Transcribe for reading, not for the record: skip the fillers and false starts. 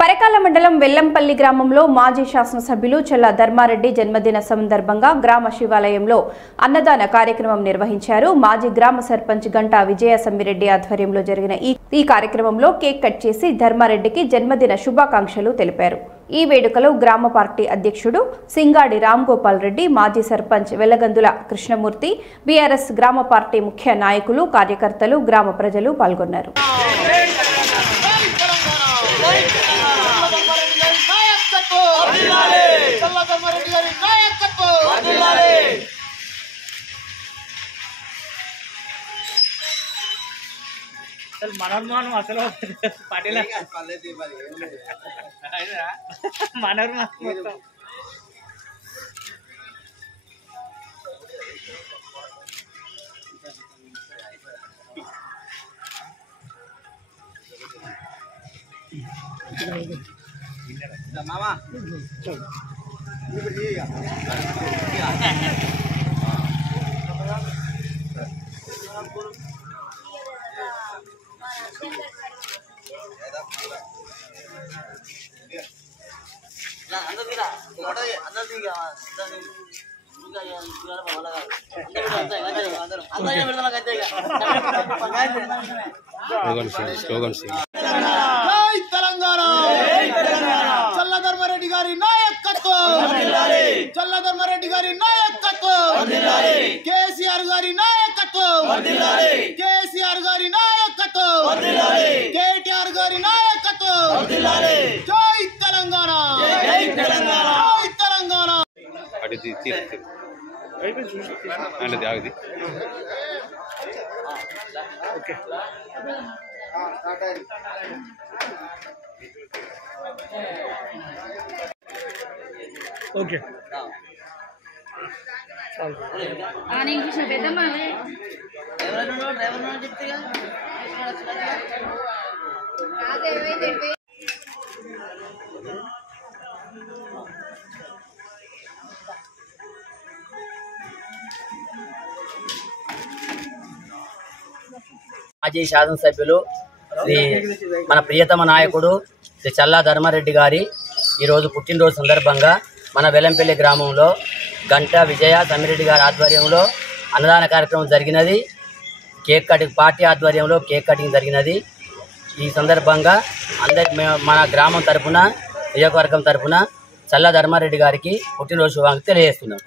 పరకాల మండలం వెల్లంపల్లి గ్రామంలో మాజీ శాసనసభ్యులు చల్లా ధర్మారెడ్డి జన్మదిన సందర్భంగా గ్రామ శివాలయంలో అన్నదాన కార్యక్రమం నిర్వహించారు. మాజీ గ్రామ సర్పంచ్ గంటా విజయసమ్మిరెడ్డి ఆధ్వర్యంలో జరిగిన ఈ కార్యక్రమంలో కేక్ కట్ చేసి ధర్మారెడ్డికి జన్మదిన శుభాకాంక్షలు తెలిపారు. ఈ వేడుకలో గ్రామ పార్టీ అధ్యక్షుడు సింగాడి రాంగోపాల్ రెడ్డి, మాజీ సర్పంచ్ వెల్లగందుల కృష్ణమూర్తి, బీఆర్ఎస్ గ్రామ పార్టీ ముఖ్య నాయకులు, కార్యకర్తలు, గ్రామ ప్రజలు పాల్గొన్నారు. మనోర్మానం అసలు పాటిల మనోర్మానం మామా చల్లా ధర్మారెడ్డి గారి నాయకత్వం, చల్లా ధర్మారెడ్డి గారి నాయకత్వం, కేసీఆర్ గారి నాయకత్వం, కేసీఆర్ గారి నాయకత్వం, కేటీఆర్ గారి నాయకత్వం. జై తెలంగాణ, జై తెలంగాణ, జై తెలంగాణ. ఓకే మాజీ శాసనసభ్యులు శ్రీ మన ప్రియతమ నాయకుడు శ్రీ చల్లా ధర్మారెడ్డి గారి ఈరోజు పుట్టినరోజు సందర్భంగా మన వెల్లంపల్లి గ్రామంలో గంటా విజయ సమ్మిరెడ్డి గారి ఆధ్వర్యంలో అన్నదాన కార్యక్రమం జరిగినది. కేక్ కటింగ్ పార్టీ ఆధ్వర్యంలో కేక్ కటింగ్ జరిగినది. ఈ సందర్భంగా మన గ్రామం తరఫున, నియోజకవర్గం తరఫున చల్లా ధర్మారెడ్డి గారికి పుట్టినరోజు శుభాకాంక్షలు తెలియజేస్తున్నాం.